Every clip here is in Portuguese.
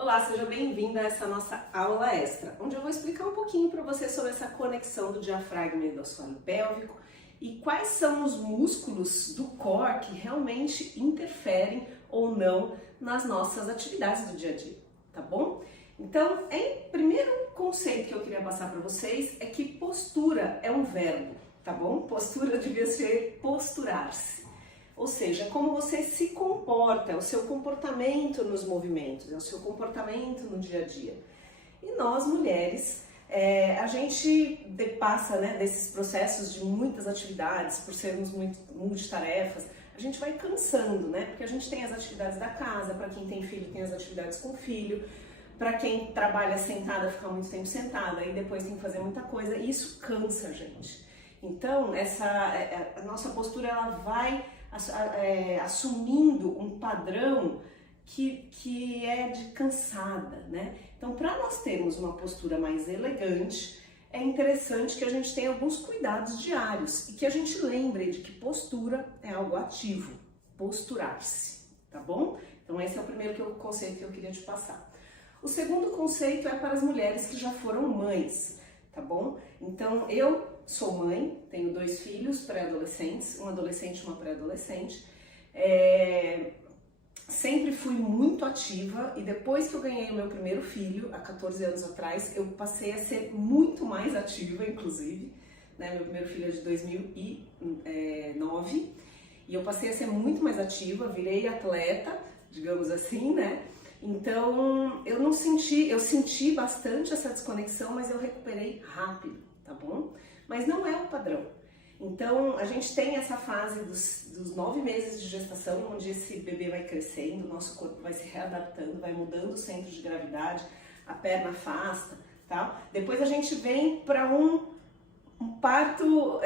Olá, seja bem-vinda a essa nossa aula extra, onde eu vou explicar um pouquinho para você sobre essa conexão do diafragma e do assoalho pélvico e quais são os músculos do core que realmente interferem ou não nas nossas atividades do dia a dia, tá bom? Então, primeiro conceito que eu queria passar para vocês é que postura é um verbo, tá bom? Postura devia ser posturar-se. Ou seja, como você se comporta, é o seu comportamento nos movimentos, é o seu comportamento no dia a dia. E nós, mulheres, a gente passa desses processos de muitas atividades, por sermos muito multitarefas, a gente vai cansando, né? Porque a gente tem as atividades da casa, para quem tem filho tem as atividades com o filho, para quem trabalha sentada, fica muito tempo sentada e depois tem que fazer muita coisa, e isso cansa a gente. Então, a nossa postura ela vai assumindo um padrão que é de cansada, né? Então, para nós termos uma postura mais elegante, é interessante que a gente tenha alguns cuidados diários e que a gente lembre de que postura é algo ativo, posturar-se, tá bom? Então, esse é o primeiro conceito que eu queria te passar. O segundo conceito é para as mulheres que já foram mães, tá bom? Então, eu sou mãe, tenho 2 filhos pré-adolescentes, um adolescente e uma pré-adolescente. Sempre fui muito ativa e depois que eu ganhei o meu primeiro filho, há 14 anos atrás, eu passei a ser muito mais ativa, inclusive. Né? Meu primeiro filho é de 2009 e eu passei a ser muito mais ativa, virei atleta, digamos assim, né? Então, eu senti bastante essa desconexão, mas eu recuperei rápido, tá bom? Mas não é o padrão. Então, a gente tem essa fase dos 9 meses de gestação, onde esse bebê vai crescendo, o nosso corpo vai se readaptando, vai mudando o centro de gravidade, a perna afasta, tá? Depois a gente vem para um parto,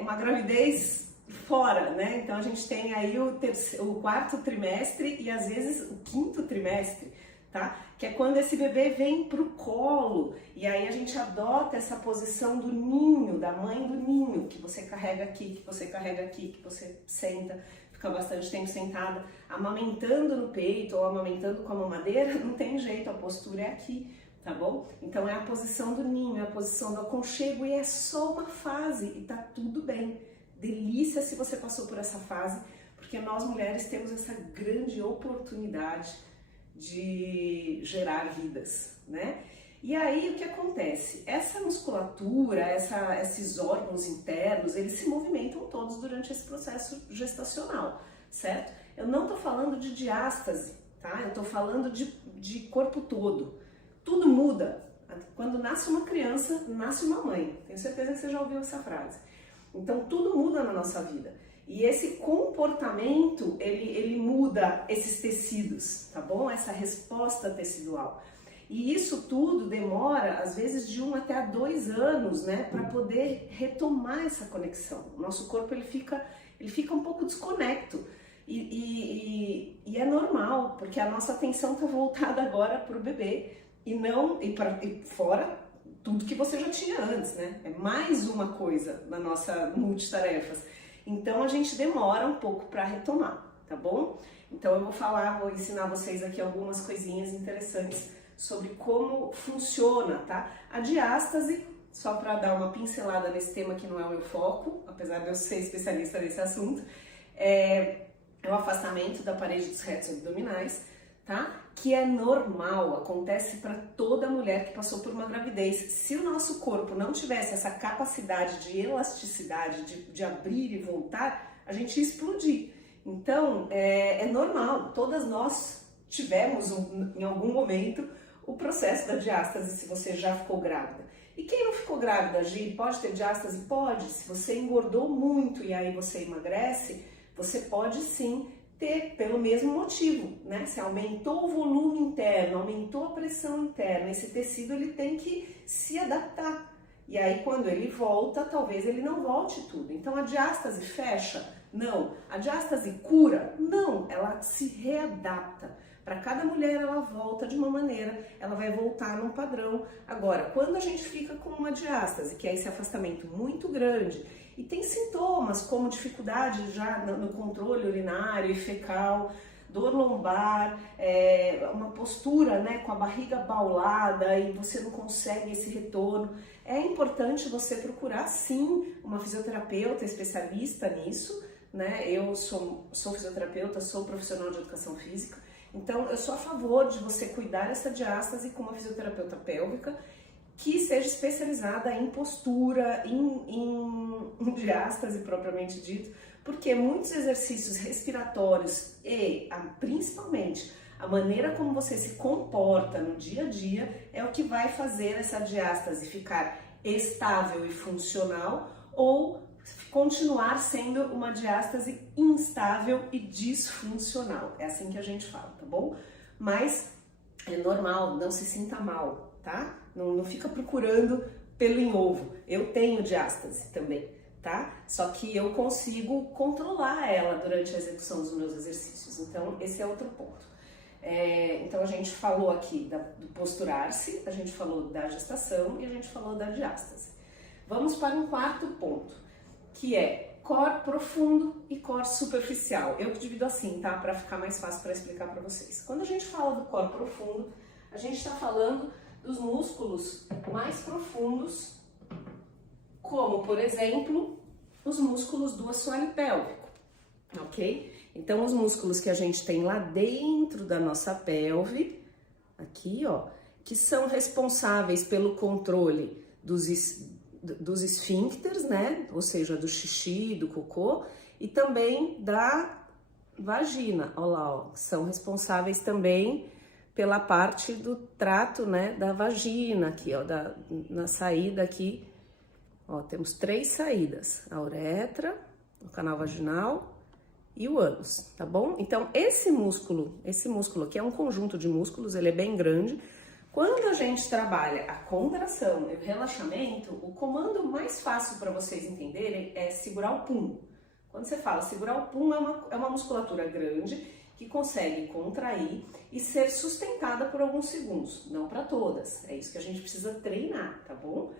uma gravidez fora, né? Então a gente tem aí o 4º trimestre e às vezes o 5º trimestre, tá? Que é quando esse bebê vem pro colo e aí a gente adota essa posição do ninho, da mãe do ninho, que você carrega aqui, que você carrega aqui, que você senta, fica bastante tempo sentada, amamentando no peito ou amamentando com a mamadeira, não tem jeito, a postura é aqui, tá bom? Então é a posição do ninho, é a posição do aconchego e é só uma fase e tá tudo bem. Delícia se você passou por essa fase, porque nós mulheres temos essa grande oportunidade de gerar vidas, né? E aí o que acontece? Essa musculatura, esses órgãos internos, eles se movimentam todos durante esse processo gestacional, certo? Eu não tô falando de diástase, tá? Eu tô falando de corpo todo. Tudo muda. Quando nasce uma criança, nasce uma mãe. Tenho certeza que você já ouviu essa frase. Então tudo muda na nossa vida e esse comportamento ele muda esses tecidos, tá bom? Essa resposta tecidual e isso tudo demora às vezes de 1 até 2 anos, né, para poder retomar essa conexão. O nosso corpo ele fica um pouco desconecto e é normal porque a nossa atenção está voltada agora para o bebê e fora tudo que você já tinha antes, né? É mais uma coisa na nossa multitarefas. Então a gente demora um pouco para retomar, tá bom? Então eu vou ensinar vocês aqui algumas coisinhas interessantes sobre como funciona, tá? A diástase, só para dar uma pincelada nesse tema que não é o meu foco, apesar de eu ser especialista nesse assunto, é o afastamento da parede dos retos abdominais, tá? Que é normal, acontece para toda mulher que passou por uma gravidez. Se o nosso corpo não tivesse essa capacidade de elasticidade, de abrir e voltar, a gente ia explodir. Então, é normal, todas nós tivemos em algum momento o processo da diástase, se você já ficou grávida. E quem não ficou grávida, Gi, pode ter diástase? Pode. Se você engordou muito e aí você emagrece, você pode sim ter pelo mesmo motivo, né? Se aumentou o volume interno, aumentou a pressão interna, esse tecido ele tem que se adaptar. E aí quando ele volta, talvez ele não volte tudo. Então a diástase fecha? Não. A diástase cura? Não. Ela se readapta. Para cada mulher ela volta de uma maneira, ela vai voltar num padrão. Agora, quando a gente fica com uma diástase, que é esse afastamento muito grande, e tem sintomas como dificuldade já no controle urinário e fecal, dor lombar, uma postura, né, com a barriga baulada e você não consegue esse retorno, é importante você procurar sim uma fisioterapeuta especialista nisso, né? Eu sou fisioterapeuta, sou profissional de educação física, então eu sou a favor de você cuidar dessa diástase com uma fisioterapeuta pélvica que seja especializada em postura, em diástase propriamente dito, porque muitos exercícios respiratórios e principalmente a maneira como você se comporta no dia a dia é o que vai fazer essa diástase ficar estável e funcional ou continuar sendo uma diástase instável e disfuncional. É assim que a gente fala, tá bom? Mas é normal, não se sinta mal, tá? Não fica procurando pelo em ovo. Eu tenho diástase também, tá? Só que eu consigo controlar ela durante a execução dos meus exercícios. Então, esse é outro ponto. Então, a gente falou aqui do posturar-se, a gente falou da gestação e a gente falou da diástase. Vamos para um quarto ponto, que é core profundo e core superficial. Eu que divido assim, tá? Para ficar mais fácil para explicar para vocês. Quando a gente fala do core profundo, a gente está falando dos músculos mais profundos, como, por exemplo, os músculos do assoalho pélvico, ok? Então, os músculos que a gente tem lá dentro da nossa pelve, aqui, ó, que são responsáveis pelo controle dos esfíncteres, né? Ou seja, do xixi, do cocô, e também da vagina, ó lá, ó, são responsáveis também pela parte do trato, né, da vagina aqui, ó, na saída aqui, ó, temos 3 saídas, a uretra, o canal vaginal e o ânus, tá bom? Então, esse músculo aqui é um conjunto de músculos, ele é bem grande. Quando a gente trabalha a contração e o relaxamento, o comando mais fácil para vocês entenderem é segurar o pum. Quando você fala segurar o pum, é uma musculatura grande que consegue contrair e ser sustentada por alguns segundos, não para todas. É isso que a gente precisa treinar, tá bom?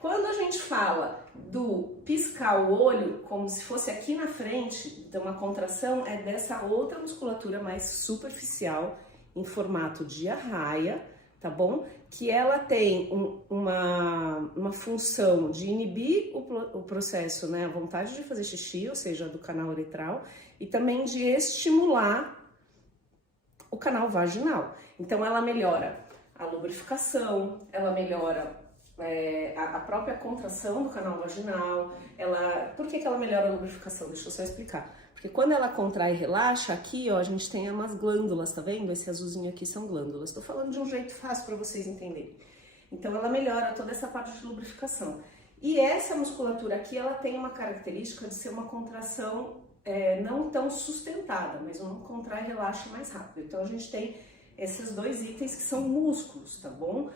Quando a gente fala do piscar o olho, como se fosse aqui na frente, então uma contração é dessa outra musculatura mais superficial, em formato de arraia, tá bom? Que ela tem uma função de inibir o processo, né? A vontade de fazer xixi, ou seja, do canal uretral, e também de estimular o canal vaginal. Então, ela melhora a lubrificação, ela melhora a própria contração do canal vaginal. Por que ela melhora a lubrificação? Deixa eu só explicar. Porque quando ela contrai e relaxa, aqui, ó, a gente tem umas glândulas, tá vendo? Esse azulzinho aqui são glândulas. Tô falando de um jeito fácil para vocês entenderem. Então, ela melhora toda essa parte de lubrificação. E essa musculatura aqui, ela tem uma característica de ser uma contração não tão sustentada, mas um contrai e relaxa mais rápido. Então, a gente tem esses 2 itens que são músculos, tá bom?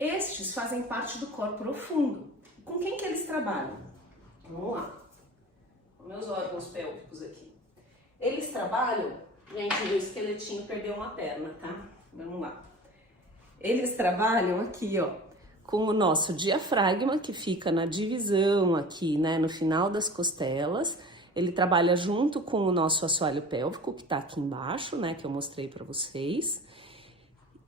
Estes fazem parte do core profundo. Com quem que eles trabalham? Vamos lá. Meus órgãos pélvicos aqui. Eles trabalham, gente, meu esqueletinho perdeu uma perna, tá? Vamos lá. Eles trabalham aqui, ó, com o nosso diafragma, que fica na divisão aqui, né, no final das costelas. Ele trabalha junto com o nosso assoalho pélvico, que tá aqui embaixo, né, que eu mostrei para vocês.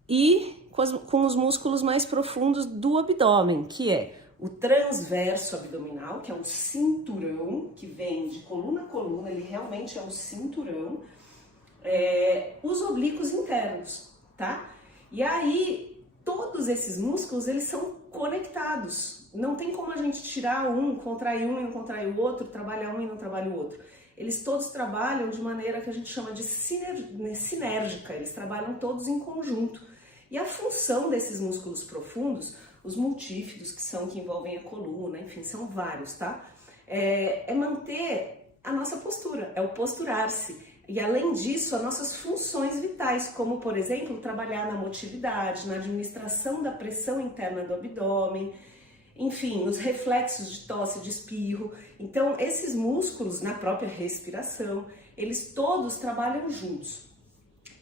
E com os músculos mais profundos do abdômen, que é o transverso abdominal, que é um cinturão que vem de coluna a coluna, ele realmente é um cinturão, os oblíquos internos, tá? E aí, todos esses músculos, eles são conectados. Não tem como a gente tirar um, contrair um e não contrair o outro, trabalhar um e não trabalhar o outro. Eles todos trabalham de maneira que a gente chama de sinérgica, eles trabalham todos em conjunto. E a função desses músculos profundos, os multífidos, que envolvem a coluna, enfim, são vários, tá? É manter a nossa postura, é o posturar-se. E além disso, as nossas funções vitais, como, por exemplo, trabalhar na motilidade, na administração da pressão interna do abdômen, enfim, os reflexos de tosse, de espirro. Então, esses músculos, na própria respiração, eles todos trabalham juntos.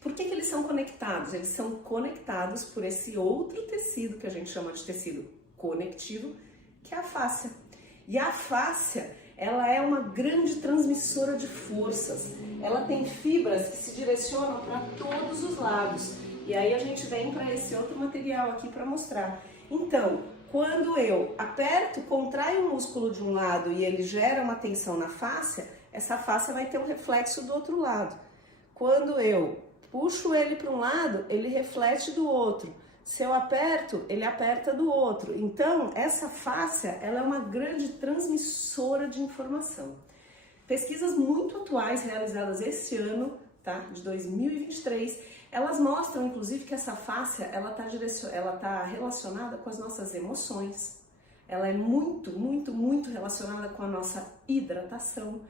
Por que eles são conectados? Eles são conectados por esse outro tecido que a gente chama de tecido conectivo, que é a fáscia. E a fáscia, ela é uma grande transmissora de forças. Ela tem fibras que se direcionam para todos os lados. E aí a gente vem para esse outro material aqui para mostrar. Então, quando eu aperto, contraio o músculo de um lado e ele gera uma tensão na fáscia, essa fáscia vai ter um reflexo do outro lado. Quando eu puxo ele para um lado, ele reflete do outro. Se eu aperto, ele aperta do outro. Então, essa fáscia, ela é uma grande transmissora de informação. Pesquisas muito atuais realizadas esse ano, tá, de 2023, elas mostram, inclusive, que essa fáscia, ela tá relacionada com as nossas emoções. Ela é muito relacionada com a nossa hidratação.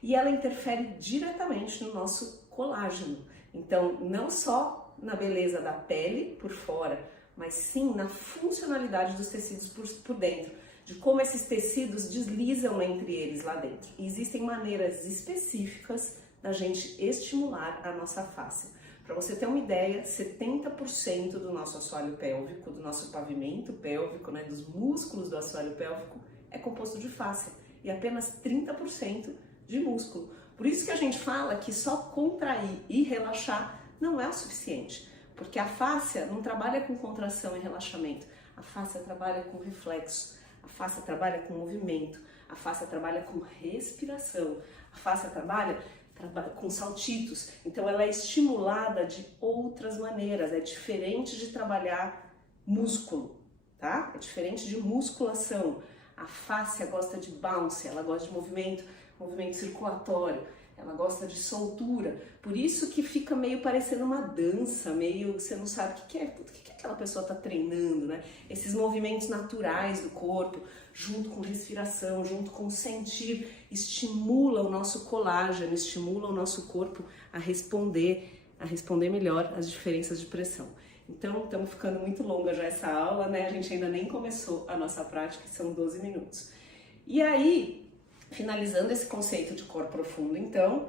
E ela interfere diretamente no nosso colágeno. Então, não só na beleza da pele por fora, mas sim na funcionalidade dos tecidos por dentro, de como esses tecidos deslizam entre eles lá dentro. E existem maneiras específicas da gente estimular a nossa fáscia. Para você ter uma ideia, 70% do nosso assoalho pélvico, do nosso pavimento pélvico, né, dos músculos do assoalho pélvico, é composto de fáscia e apenas 30% de músculo. Por isso que a gente fala que só contrair e relaxar não é o suficiente, porque a fáscia não trabalha com contração e relaxamento, a fáscia trabalha com reflexo, a fáscia trabalha com movimento, a fáscia trabalha com respiração, a fáscia trabalha com saltitos. Então ela é estimulada de outras maneiras, é diferente de trabalhar músculo, tá? É diferente de musculação. A fáscia gosta de bounce, ela gosta de movimento circulatório, ela gosta de soltura, por isso que fica meio parecendo uma dança, meio, você não sabe o que aquela pessoa está treinando, né? Esses movimentos naturais do corpo, junto com respiração, junto com sentir, estimula o nosso colágeno, estimula o nosso corpo a responder melhor às diferenças de pressão. Então, estamos ficando muito longa já essa aula, né? A gente ainda nem começou a nossa prática, são 12 minutos. E aí, finalizando esse conceito de core profundo, então,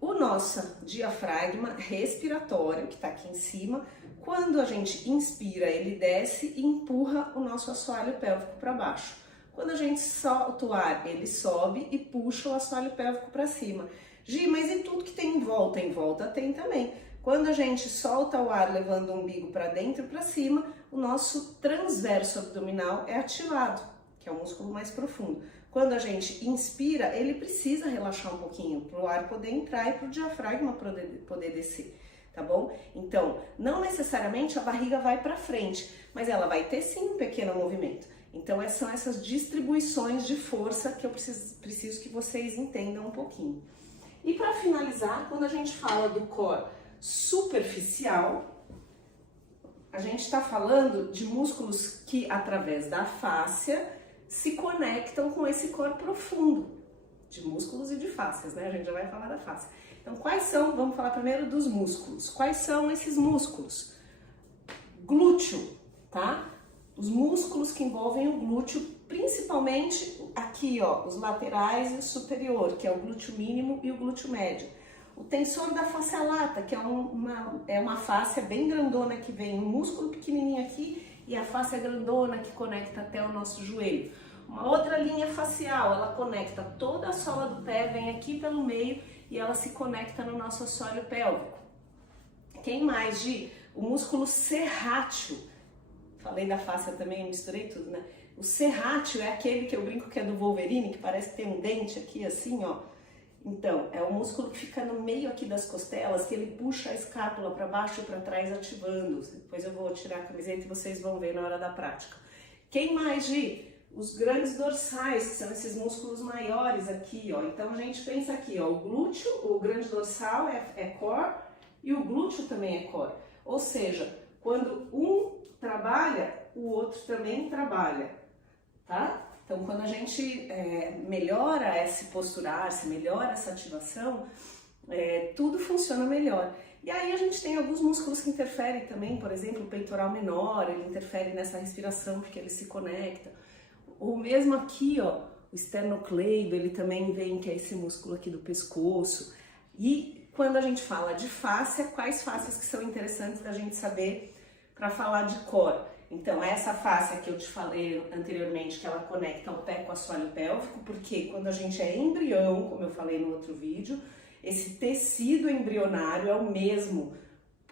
o nosso diafragma respiratório, que está aqui em cima, quando a gente inspira, ele desce e empurra o nosso assoalho pélvico para baixo. Quando a gente solta o ar, ele sobe e puxa o assoalho pélvico para cima. Gi, mas e tudo que tem em volta? Em volta tem também. Quando a gente solta o ar levando o umbigo para dentro e para cima, o nosso transverso abdominal é ativado, que é o músculo mais profundo. Quando a gente inspira, ele precisa relaxar um pouquinho para o ar poder entrar e para o diafragma poder descer, tá bom? Então, não necessariamente a barriga vai para frente, mas ela vai ter sim um pequeno movimento. Então, são essas distribuições de força que eu preciso que vocês entendam um pouquinho. E para finalizar, quando a gente fala do core superficial, a gente está falando de músculos que, através da fáscia, se conectam com esse core profundo, de músculos e de fáscias, né? A gente já vai falar da fáscia. Então, quais são, vamos falar primeiro dos músculos. Quais são esses músculos? Glúteo, tá? Os músculos que envolvem o glúteo, principalmente aqui, ó, os laterais e o superior, que é o glúteo mínimo e o glúteo médio. O tensor da fáscia lata, que é uma fáscia bem grandona que vem um músculo pequenininho aqui e a fáscia grandona que conecta até o nosso joelho. Uma outra linha facial, ela conecta toda a sola do pé, vem aqui pelo meio e ela se conecta no nosso assoalho pélvico. Quem mais, Gi? O músculo serrátil. Falei da fáscia também, misturei tudo, né? O serrátil é aquele que eu brinco que é do Wolverine, que parece que tem um dente aqui assim, ó. Então, é o músculo que fica no meio aqui das costelas, que ele puxa a escápula para baixo e para trás ativando. Depois eu vou tirar a camiseta e vocês vão ver na hora da prática. Quem mais, Gi? Os grandes dorsais, que são esses músculos maiores aqui, ó. Então a gente pensa aqui, ó, o glúteo, o grande dorsal é core e o glúteo também é core. Ou seja, quando um trabalha, o outro também trabalha, tá? Então, quando a gente melhora esse posturar, se melhora essa ativação, tudo funciona melhor. E aí a gente tem alguns músculos que interferem também, por exemplo, o peitoral menor, ele interfere nessa respiração porque ele se conecta. Ou mesmo aqui, ó, o sternocleido, ele também vem, que é esse músculo aqui do pescoço. E quando a gente fala de fáscia, quais fáscias que são interessantes da gente saber para falar de core? Então, essa fáscia que eu te falei anteriormente, que ela conecta o pé com o assoalho pélvico, porque quando a gente é embrião, como eu falei no outro vídeo, esse tecido embrionário é o mesmo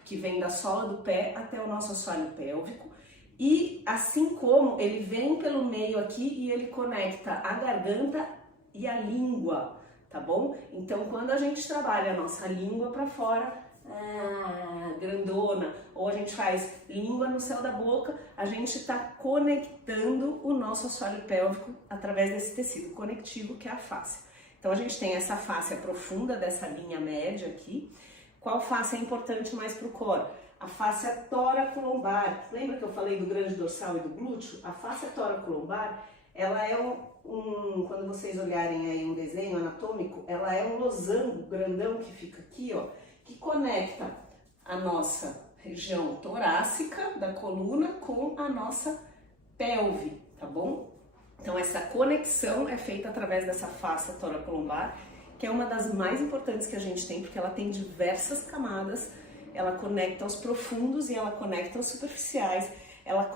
que vem da sola do pé até o nosso assoalho pélvico. E assim como ele vem pelo meio aqui e ele conecta a garganta e a língua, tá bom? Então, quando a gente trabalha a nossa língua para fora, grandona, ou a gente faz língua no céu da boca, a gente está conectando o nosso assoalho pélvico através desse tecido conectivo que é a fáscia. Então, a gente tem essa fáscia profunda dessa linha média aqui. Qual fáscia é importante mais para o core? A fáscia tóraco-lombar. Lembra que eu falei do grande dorsal e do glúteo? A fáscia tóraco-lombar, ela é quando vocês olharem aí um desenho anatômico, ela é um losango grandão que fica aqui, ó, que conecta a nossa região torácica da coluna com a nossa pelve, tá bom? Então essa conexão é feita através dessa fáscia tóraco-lombar, que é uma das mais importantes que a gente tem, porque ela tem diversas camadas. Ela conecta os profundos e ela conecta os superficiais, ela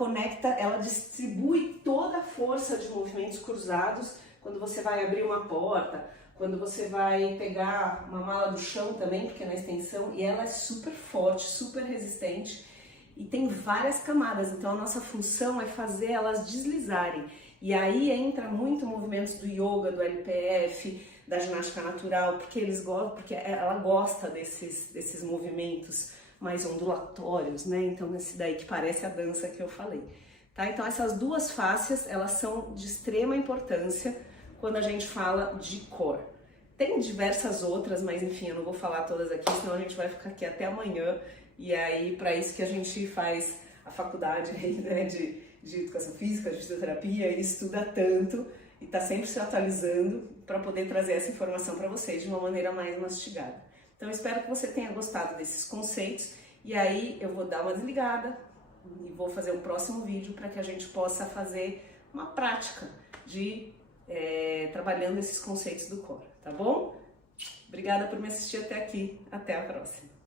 distribui toda a força de movimentos cruzados quando você vai abrir uma porta, quando você vai pegar uma mala do chão também, porque é na extensão, e ela é super forte, super resistente e tem várias camadas, então a nossa função é fazer elas deslizarem. E aí entra muito movimentos do yoga, do LPF, da ginástica natural, porque ela gosta desses movimentos mais ondulatórios, né? Então esse daí que parece a dança que eu falei, tá? Então essas duas fáscias, elas são de extrema importância quando a gente fala de core. Tem diversas outras, mas enfim, eu não vou falar todas aqui, senão a gente vai ficar aqui até amanhã. E aí, para isso que a gente faz a faculdade aí, né, de educação física, de fisioterapia, e estuda tanto e está sempre se atualizando para poder trazer essa informação para vocês de uma maneira mais mastigada. Então, eu espero que você tenha gostado desses conceitos e aí eu vou dar uma desligada e vou fazer o próximo vídeo para que a gente possa fazer uma prática de trabalhando esses conceitos do core, tá bom? Obrigada por me assistir até aqui, até a próxima!